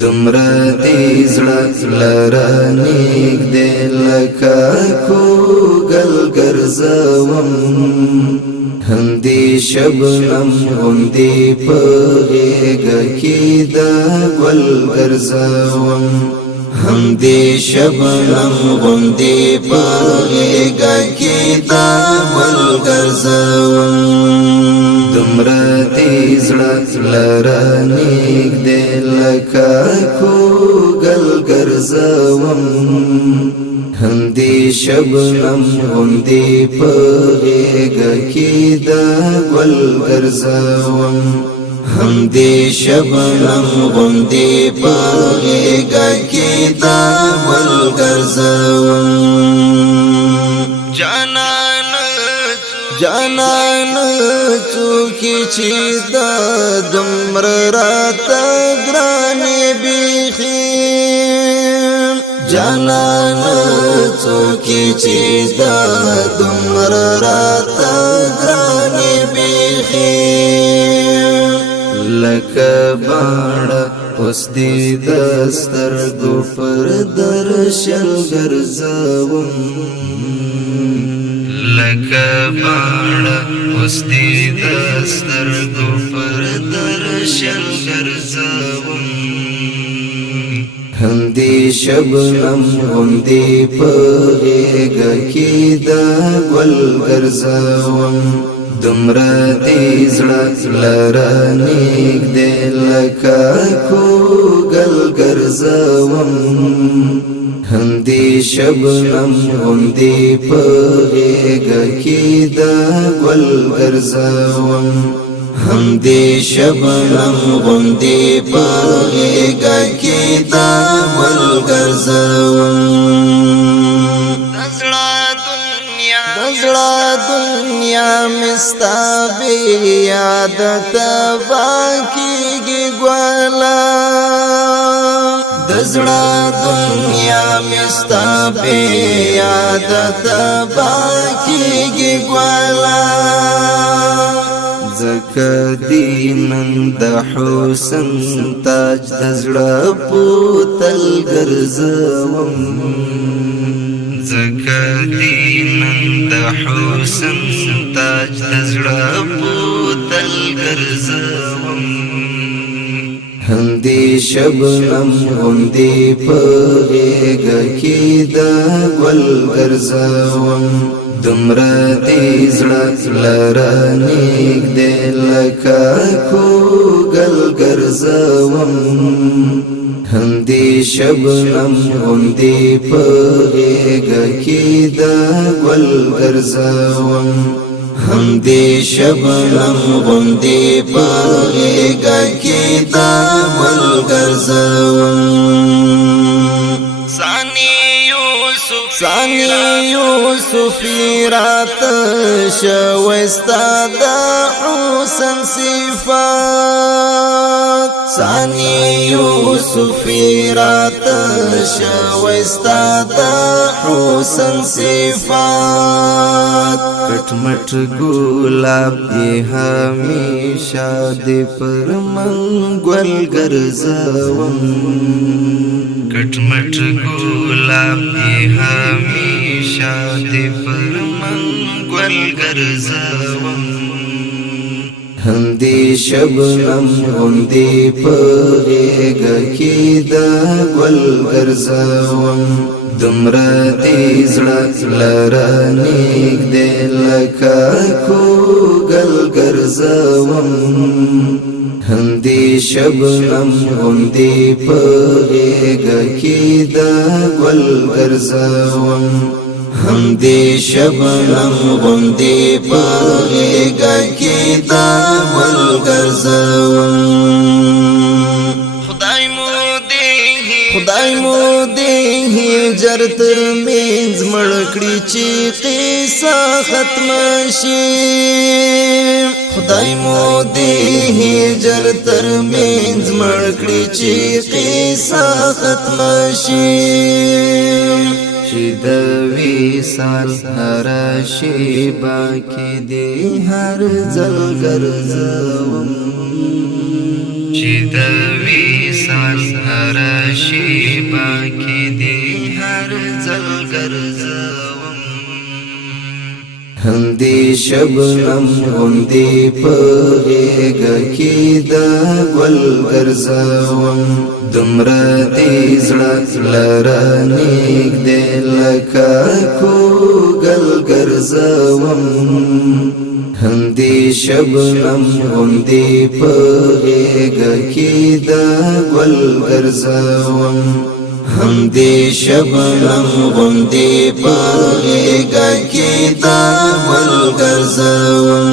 دمرا دی زړه لره نږدې لکه کوږل ګرځوم همدې شبنم غوندې په غېږه کې د ګل ګرځوم همدې شبنم غوندې په غېږه کې د ګل ګرځوم دمرا دی زړه لره نږدې لکه کوږل ګرځوم همدې شبنم غوندې په غېږه کې د ګل ګرځوم همدې شبنم غوندې په غېږه کې د ګل ګرځوم جانان تو کی چی دا دمر رات گرانی بیخی جانان تو کی چی دا دمر رات گرانی بیخی لکه باڼه اوس دې دسترګو پر درشل ګرځوم لکه باڼه اوس دې دسترګو پر درشل ګرځوم همدې شبنم غوندې په غېږه کې د ګل ګرځوم دمرا دی زړه لره نږدې لکه کوږل ګرځوم همدې شبنم غوندې په غېږه کې د ګل ګرځوم همدې شبنم غوندې په غېږه کې د ګل ګرځوم دزړه دنیا مستا بی عادت باکیږي ګوالا دزړه دنیا مستا بی عادت باکیږي ګوالا زکه دینن د حسن تاج دزړه پوتل ګرځوم زکه دینن د حسن تاج دزړه پوتل ګرځوم همدې شبنم غوندې په غېږه کې د ګل ګرځوم دمرا دی زړه لره نږدې لکه کوږل ګرځوم همدې شبنم غوندې په غېږه کې د ګل ګرځوم همدې شبنم غوندې په غېږه کې د ګل ګرځوم ثانی یوسف رات شوستا د حسن صفات ثانی یوسف رات شوستا د حسن صفات کټ مټ ګلاب دی همیشه دې پر منګل ګرځوم کټ مټ ګلاب دی همیشه دې پر منګل ګرځوم همدې شبنم غوندې په غېږه کې د ګل ګرځوم دمرا دی زړه لره نږدې لکه کوږل ګرځوم همدې شبنم غوندې په غېږه کې د ګل ګرځوم همدې شبنم غوندې په غېږه کې د ګل ګرځوم خدای مو دې هجر تر منځ مړ کړي چې قصه ختم شي خدای مو دې هجر تر منځ مړ کړي چې قصه ختم شي چې د وصال هر شیبه کې دې هر ځل ګرځوم چې د وصال هر شیبه کې دې هر ځل ګرځوم همدې شبنم غوندې په غېږه کې د ګل ګرځوم دومره دې زړه لره نږدې لکه کوږل ګرځوم همدې شبنم غوندې په غېږه کې د ګل ګرځوم همدې شبنم غوندې په غېږه کې د ګل ګرځوم